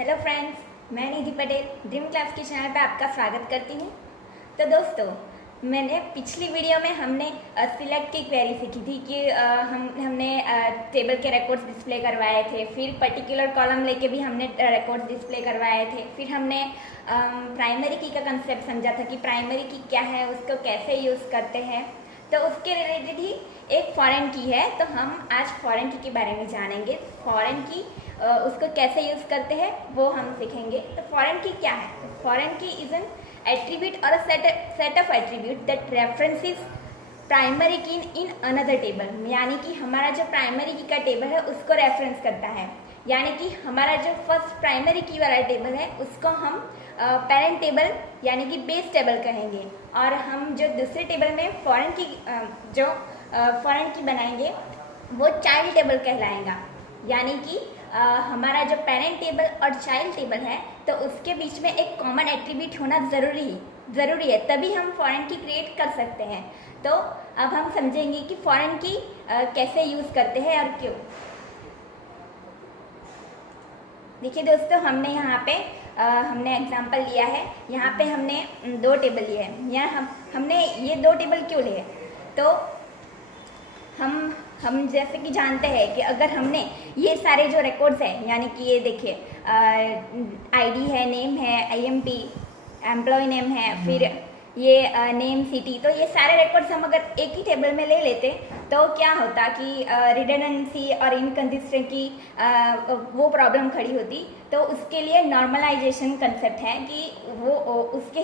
Hello friends, मैं निधि Patel dream class के channel पे आपका स्वागत करती हूँ। तो दोस्तों, मैंने पिछली वीडियो में हमने सिलेक्ट की क्वेरी सीखी थी कि हमने टेबल के रिकॉर्ड्स डिस्प्ले करवाए थे, फिर पर्टिकुलर कॉलम लेके भी हमने रिकॉर्ड्स डिस्प्ले करवाए थे, फिर हमने प्राइमरी की का कंसेप्ट समझा था कि प्राइमरी की क्या है, उसको कैसे यूज़ करते हैं। तो उसके रिलेटेड ही एक फॉरेन की है, तो हम आज फॉरेन की के बारे में जानेंगे। फॉरेन की उसको कैसे यूज़ करते हैं वो हम सीखेंगे। तो फॉरेन की क्या है? फॉरेन की इज एन एट्रीब्यूट और set of attribute that references primary की इन अनदर टेबल, यानी कि हमारा जो प्राइमरी की का टेबल है उसको रेफरेंस करता है। यानी कि हमारा जो फर्स्ट प्राइमरी की वाला टेबल है उसको हम पेरेंट टेबल यानी कि बेस टेबल कहेंगे, और हम जो दूसरे टेबल में फॉरेन की जो फॉरेन की बनाएंगे वो चाइल्ड टेबल कहलाएगा। यानी कि हमारा जो पेरेंट टेबल और चाइल्ड टेबल है तो उसके बीच में एक कॉमन एट्रीब्यूट होना ज़रूरी है, तभी हम फॉरेन की क्रिएट कर सकते हैं। तो अब हम समझेंगे कि फॉरेन की कैसे यूज़ करते हैं और क्यों। देखिए दोस्तों, हमने यहाँ पे हमने एग्जांपल लिया है। यहाँ पे हमने दो टेबल लिए हैं। यहाँ हमने ये दो टेबल क्यों लिए? तो हम जैसे कि जानते हैं कि अगर हमने ये सारे जो रिकॉर्ड्स हैं, यानी कि ये देखिए आईडी है, नेम है, आईएमपी एम्प्लॉय नेम है, फिर ये नेम सिटी, तो ये सारे रिकॉर्ड्स हम अगर एक ही टेबल में ले लेते तो क्या होता कि रिडंडेंसी और इनकंसिस्टेंसी वो प्रॉब्लम खड़ी होती। तो उसके लिए नॉर्मलाइजेशन कंसेप्ट है कि वो उसके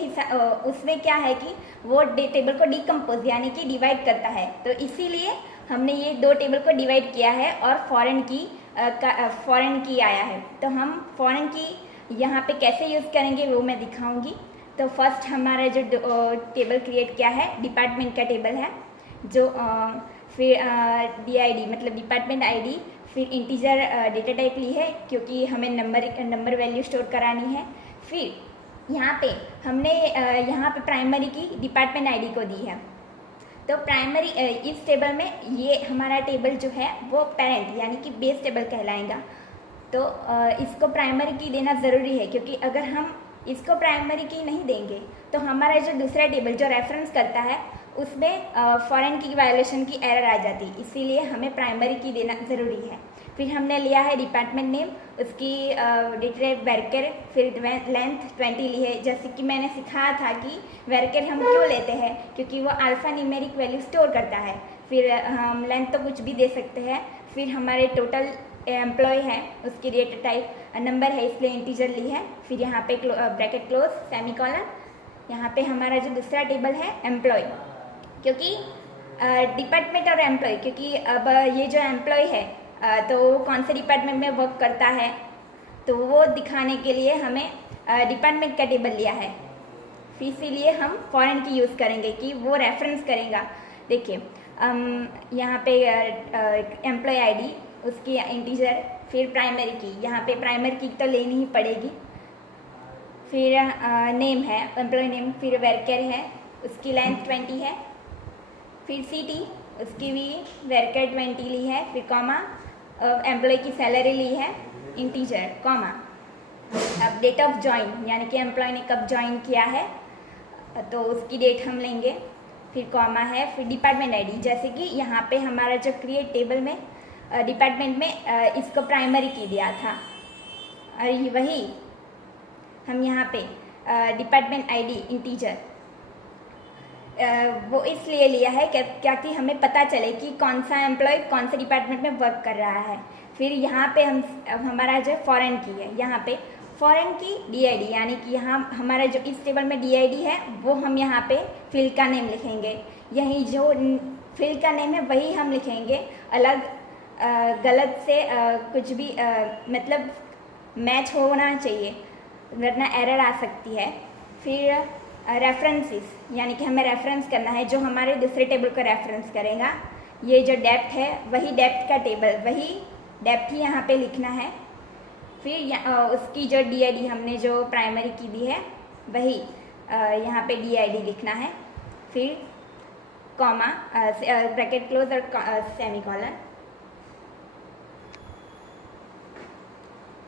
उसमें क्या है कि वो टेबल को डिकम्पोज यानी कि डिवाइड करता है। तो इसीलिए हमने ये दो टेबल को डिवाइड किया है और फॉरेन की आया है। तो हम फॉरेन की यहाँ पे कैसे यूज़ करेंगे वो मैं दिखाऊंगी। तो फर्स्ट हमारा जो टेबल क्रिएट किया है डिपार्टमेंट का टेबल है, जो फिर DID मतलब डिपार्टमेंट आईडी, फिर इंटीजर डेटा टाइप ली है क्योंकि हमें नंबर वैल्यू स्टोर करानी है। फिर यहाँ पे हमने यहाँ पे प्राइमरी की डिपार्टमेंट आईडी को दी है। तो प्राइमरी इस टेबल में ये हमारा टेबल जो है वो पेरेंट यानी कि बेस टेबल कहलाएगा। तो इसको प्राइमरी की देना ज़रूरी है, क्योंकि अगर हम इसको प्राइमरी की नहीं देंगे तो हमारा जो दूसरा टेबल जो रेफरेंस करता है उसमें फॉरेन की वायलेशन की एरर आ जाती, इसीलिए हमें प्राइमरी की देना ज़रूरी है। फिर हमने लिया है डिपार्टमेंट नेम, उसकी डेटा वेरकर, फिर लेंथ 20 ली है। जैसे कि मैंने सिखाया था कि वेरकर हम क्यों लेते हैं, क्योंकि वो अल्फ़ा न्यूमेरिक वैल्यू स्टोर करता है। फिर हम लेंथ तो कुछ भी दे सकते हैं। फिर हमारे टोटल एम्प्लॉय है, उसकी डेटा टाइप नंबर है इसलिए इंटीजर ली है। फिर यहाँ पे ब्रैकेट क्लोज सेमीकोलन। यहाँ पे हमारा जो दूसरा टेबल है एम्प्लॉय, क्योंकि डिपार्टमेंट और एम्प्लॉय, क्योंकि अब ये जो एम्प्लॉय है तो कौन से डिपार्टमेंट में वर्क करता है तो वो दिखाने के लिए हमें डिपार्टमेंट का टेबल लिया है। फिर इसीलिए हम फॉरेन की यूज़ करेंगे कि वो रेफरेंस करेगा। देखिए यहाँ पे एम्प्लॉय आईडी, उसकी इंटीजर, फिर प्राइमरी की, यहाँ पे प्राइमरी की तो लेनी ही पड़ेगी। फिर नेम है एम्प्लॉय नेम, फिर वेरकर है, उसकी लेंथ 20 है। फिर सिटी, उसकी भी वेरकर 20 ली है। फिर कॉमा, एम्प्लॉय की सैलरी ली है, इंटीजर, कॉमा। अब डेट ऑफ ज्वाइन यानी कि एम्प्लॉय ने कब ज्वाइन किया है तो उसकी डेट हम लेंगे, फिर कॉमा है। फिर डिपार्टमेंट आईडी, जैसे कि यहाँ पे हमारा जो क्रिएट टेबल में डिपार्टमेंट में इसको प्राइमरी की दिया था, और वही हम यहाँ पे डिपार्टमेंट आईडी इंटीजर वो इसलिए लिया है क्या कि हमें पता चले कि कौन सा एम्प्लॉय कौन से डिपार्टमेंट में वर्क कर रहा है। फिर यहाँ पे हमारा जो फॉरेन की है, यहाँ पे फॉरेन की DID, यानी कि यहाँ हमारा जो इस टेबल में DID है वो हम यहाँ पे फील्ड का नेम लिखेंगे। यही जो फील्ड का नेम है वही हम लिखेंगे, अलग गलत से कुछ भी मतलब मैच होना चाहिए, वरना एरर आ सकती है। फिर रेफरेंसेस, यानी कि हमें रेफरेंस करना है जो हमारे दूसरे टेबल को रेफरेंस करेगा। ये जो डेप्थ है वही डेप्थ का टेबल, वही डेप्थ ही यहाँ पे लिखना है। फिर उसकी जो DID हमने जो प्राइमरी की दी है वही यहाँ पे DID लिखना है। फिर कॉमा, ब्रैकेट क्लोज और सेमीकोलन।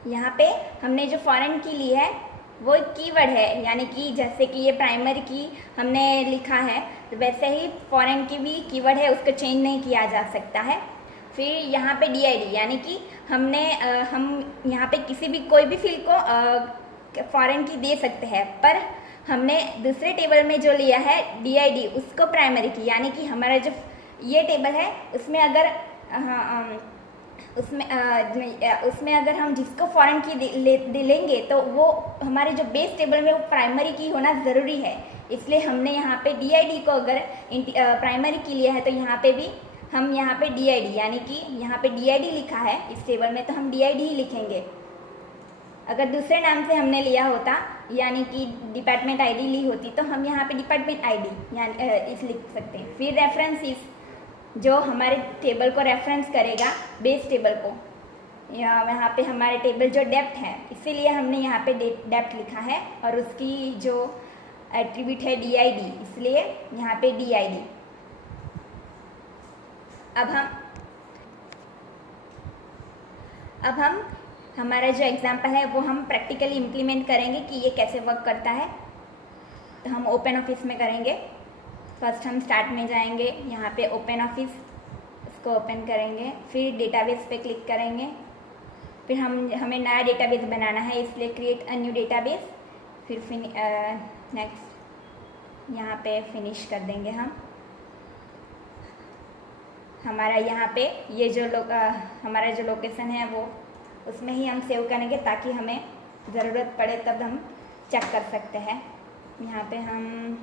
यहाँ पे हमने जो फॉरेन की ली है वो एक कीवर्ड है, यानी कि जैसे कि ये प्राइमरी की हमने लिखा है तो वैसे ही फॉरेन की भी कीवर्ड है, उसको चेंज नहीं किया जा सकता है। फिर यहाँ पे DID यानी कि हम यहाँ पे किसी भी कोई भी फील्ड को फॉरेन की दे सकते हैं, पर हमने दूसरे टेबल में जो लिया है DID उसको प्राइमरी की, यानी कि हमारा जो ये टेबल है उसमें अगर उसमें अगर हम जिसको फॉरेन की लेंगे तो वो हमारे जो बेस टेबल में वो प्राइमरी की होना ज़रूरी है। इसलिए हमने यहाँ पे DID को अगर प्राइमरी की लिया है तो यहाँ पे भी हम यहाँ पे DID यानी कि यहाँ पे DID लिखा है इस टेबल में तो हम DID ही लिखेंगे। अगर दूसरे नाम से हमने लिया होता यानी कि डिपार्टमेंट ID ली होती तो हम यहाँ पे डिपार्टमेंट ID यानी इस लिख सकते हैं। फिर रेफरेंसेस जो हमारे टेबल को रेफरेंस करेगा बेस टेबल को, यहाँ पे हमारे टेबल जो डेप्थ है इसीलिए हमने यहाँ पे डेप्थ लिखा है, और उसकी जो एट्रीब्यूट है DID इसलिए यहाँ पे DID। अब हम हमारा जो एग्जाम्पल है वो हम प्रैक्टिकली इम्प्लीमेंट करेंगे कि ये कैसे वर्क करता है। तो हम ओपन ऑफिस में करेंगे। फर्स्ट हम स्टार्ट में जाएंगे, यहाँ पे ओपन ऑफिस इसको ओपन करेंगे, फिर डेटाबेस पे क्लिक करेंगे। फिर हमें नया डेटाबेस बनाना है इसलिए क्रिएट अ न्यू डेटाबेस, फिर नेक्स्ट यहाँ पे फिनिश कर देंगे हम। हमारा यहाँ पे ये जो हमारा जो लोकेशन है वो उसमें ही हम सेव करेंगे ताकि हमें ज़रूरत पड़े तब हम चेक कर सकते हैं। यहाँ पे हम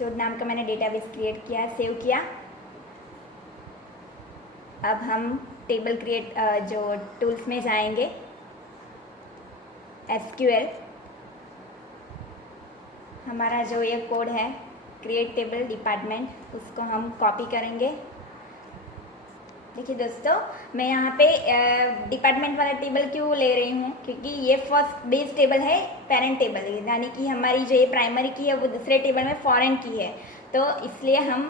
जो नाम का मैंने डेटाबेस क्रिएट किया है सेव किया। अब हम टेबल क्रिएट जो टूल्स में जाएंगे, SQL हमारा जो ये कोड है क्रिएट टेबल डिपार्टमेंट उसको हम कॉपी करेंगे। देखिए दोस्तों, मैं यहाँ पे डिपार्टमेंट वाला टेबल क्यों ले रही हूँ, क्योंकि ये फर्स्ट बेस टेबल है पेरेंट टेबल, यानी कि हमारी जो ये प्राइमरी की है वो दूसरे टेबल में फॉरेन की है, तो इसलिए हम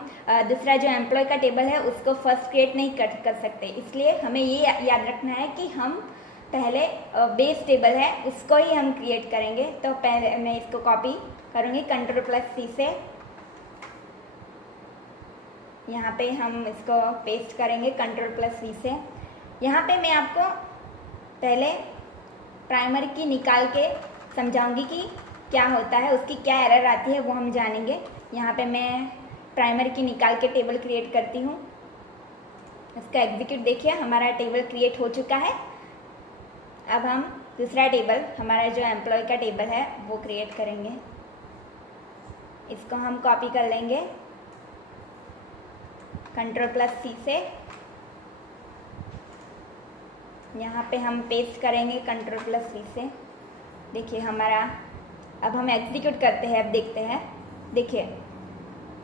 दूसरा जो एम्प्लॉय का टेबल है उसको फर्स्ट क्रिएट नहीं कर सकते। इसलिए हमें ये याद रखना है कि हम पहले बेस टेबल है उसको ही हम क्रिएट करेंगे। तो पहले मैं इसको कॉपी करूँगी Ctrl+C से, यहाँ पे हम इसको पेस्ट करेंगे Ctrl+V से। यहाँ पे मैं आपको पहले प्राइमरी की निकाल के समझाऊंगी कि क्या होता है, उसकी क्या एरर आती है वो हम जानेंगे। यहाँ पे मैं प्राइमरी की निकाल के टेबल क्रिएट करती हूँ। इसका एग्जीक्यूट देखिए, हमारा टेबल क्रिएट हो चुका है। अब हम दूसरा टेबल, हमारा जो एम्प्लॉय का टेबल है वो क्रिएट करेंगे। इसको हम कॉपी कर लेंगे Ctrl+C से, यहाँ पे हम पेस्ट करेंगे Ctrl+V से। देखिए हमारा, अब हम एग्जीक्यूट करते हैं। अब देखते हैं, देखिए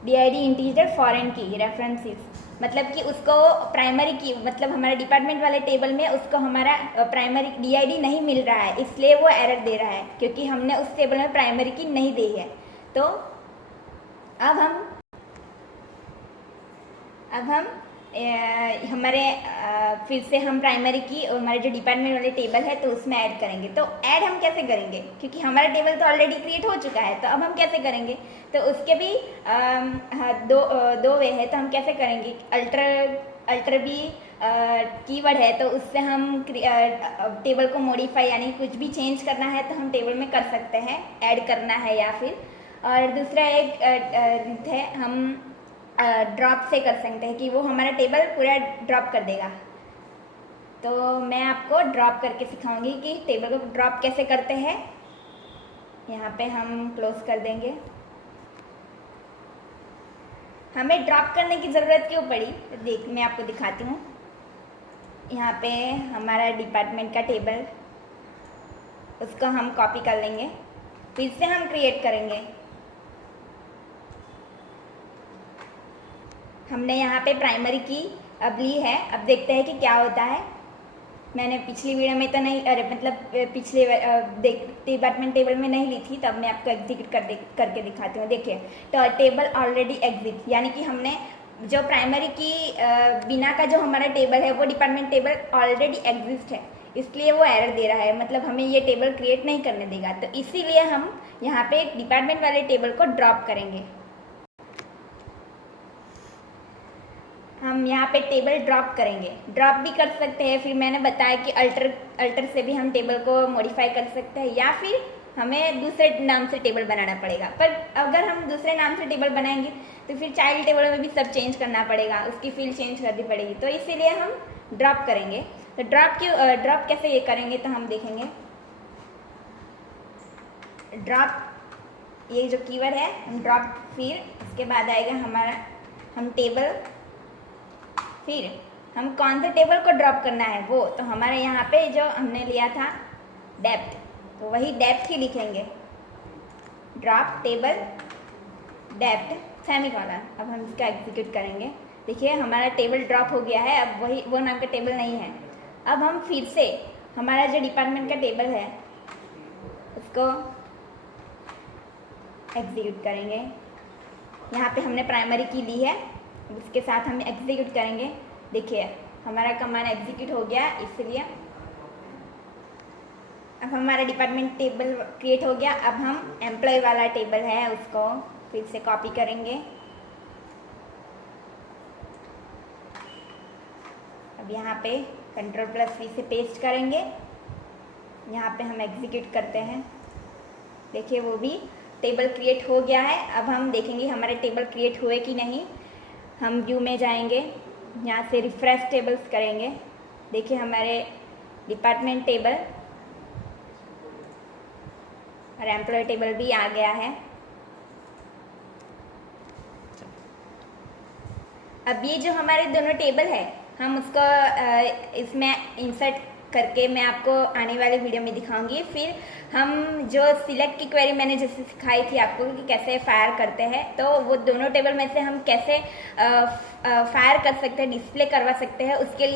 DID इंटीजर फॉरेन की रेफरेंसेस, मतलब कि उसको प्राइमरी की, मतलब हमारे डिपार्टमेंट वाले टेबल में उसको हमारा प्राइमरी DID नहीं मिल रहा है, इसलिए वो एरर दे रहा है क्योंकि हमने उस टेबल में प्राइमरी की नहीं दी है। तो अब हम हमारे फिर से हम प्राइमरी की और हमारे जो डिपार्टमेंट वाले टेबल है तो उसमें ऐड करेंगे। तो ऐड हम कैसे करेंगे, क्योंकि हमारा टेबल तो ऑलरेडी क्रिएट हो चुका है, तो अब हम कैसे करेंगे, तो उसके भी दो वे है। तो हम कैसे करेंगे, अल्टर भी कीवर्ड है, तो उससे हम टेबल को मॉडिफाई यानी कुछ भी चेंज करना है तो हम टेबल में कर सकते हैं, ऐड करना है या फिर। और दूसरा एक है, हम ड्रॉप से कर सकते हैं कि वो हमारा टेबल पूरा ड्रॉप कर देगा। तो मैं आपको ड्रॉप करके सिखाऊंगी कि टेबल को ड्रॉप कैसे करते हैं। यहाँ पे हम क्लोज कर देंगे। हमें ड्रॉप करने की ज़रूरत क्यों पड़ी, देख मैं आपको दिखाती हूँ। यहाँ पे हमारा डिपार्टमेंट का टेबल, उसको हम कॉपी कर लेंगे, फिर से हम क्रिएट करेंगे। हमने यहाँ पे प्राइमरी की अब ली है, अब देखते हैं कि क्या होता है। मैंने पिछली वीडियो में तो नहीं, अरे मतलब पिछले डिपार्टमेंट टेबल में नहीं ली थी, तब मैं आपको एग्जीक्यूट करके दिखाती हूँ। देखिए, तो टेबल ऑलरेडी एग्जिट, यानी कि हमने जो प्राइमरी की बिना का जो हमारा टेबल है वो डिपार्टमेंट टेबल ऑलरेडी एग्जिस्ट है, इसलिए वो एरर दे रहा है, मतलब हमें ये टेबल क्रिएट नहीं करने देगा। तो इसीलिए हम यहाँ पे डिपार्टमेंट वाले टेबल को ड्रॉप करेंगे। हम यहाँ पे टेबल ड्रॉप करेंगे, ड्रॉप भी कर सकते हैं, फिर मैंने बताया कि अल्टर से भी हम टेबल को मॉडिफाई कर सकते हैं, या फिर हमें दूसरे नाम से टेबल बनाना पड़ेगा। पर अगर हम दूसरे नाम से टेबल बनाएंगे तो फिर चाइल्ड टेबल में भी सब चेंज करना पड़ेगा, उसकी फील्ड चेंज करनी पड़ेगी, तो इसीलिए हम ड्रॉप करेंगे। तो ड्रॉप कैसे ये करेंगे, तो हम देखेंगे ड्रॉप, ये जो कीवर्ड है हम ड्रॉप, फिर उसके बाद आएगा हमारा हम टेबल, फिर हम कौन से टेबल को ड्रॉप करना है वो, तो हमारे यहाँ पे जो हमने लिया था डेप्थ, तो वही डेप्थ ही लिखेंगे, ड्रॉप टेबल डेप्थ सेमीकोलन। अब हम इसका एग्जीक्यूट करेंगे। देखिए हमारा टेबल ड्रॉप हो गया है, अब वही वो नाम का टेबल नहीं है। अब हम फिर से हमारा जो डिपार्टमेंट का टेबल है उसको एग्जीक्यूट करेंगे। यहाँ पे हमने प्राइमरी की ली है, उसके साथ हम एग्जीक्यूट करेंगे। देखिए हमारा कमांड एग्जीक्यूट हो गया, इसलिए अब हमारा डिपार्टमेंट टेबल क्रिएट हो गया। अब हम एम्प्लॉय वाला टेबल है उसको फिर से कॉपी करेंगे। अब यहाँ पे Ctrl+V से पेस्ट करेंगे, यहाँ पे हम एग्जीक्यूट करते हैं। देखिए वो भी टेबल क्रिएट हो गया है। अब हम देखेंगे हमारे टेबल क्रिएट हुए कि नहीं। हम व्यू में जाएंगे, यहाँ से रिफ्रेश टेबल्स करेंगे। देखिए हमारे डिपार्टमेंट टेबल और एम्प्लॉय टेबल भी आ गया है। अब ये जो हमारे दोनों टेबल है हम उसको इसमें इंसर्ट करके मैं आपको आने वाले वीडियो में दिखाऊंगी। फिर हम जो सिलेक्ट की क्वेरी मैंने जैसे सिखाई थी आपको कि कैसे फायर करते हैं, तो वो दोनों टेबल में से हम कैसे फायर कर सकते हैं, डिस्प्ले करवा सकते हैं, उसके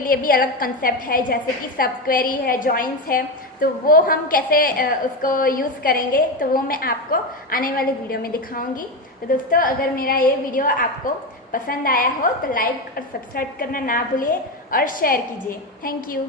लिए भी अलग कंसेप्ट है, जैसे कि सब क्वेरी है, जॉइंस है, तो वो हम कैसे उसको यूज़ करेंगे, तो वो मैं आपको आने वाले वीडियो में दिखाऊंगी। तो दोस्तों अगर मेरा ये वीडियो आपको पसंद आया हो तो लाइक और सब्सक्राइब करना ना भूलिए और शेयर कीजिए। Thank you.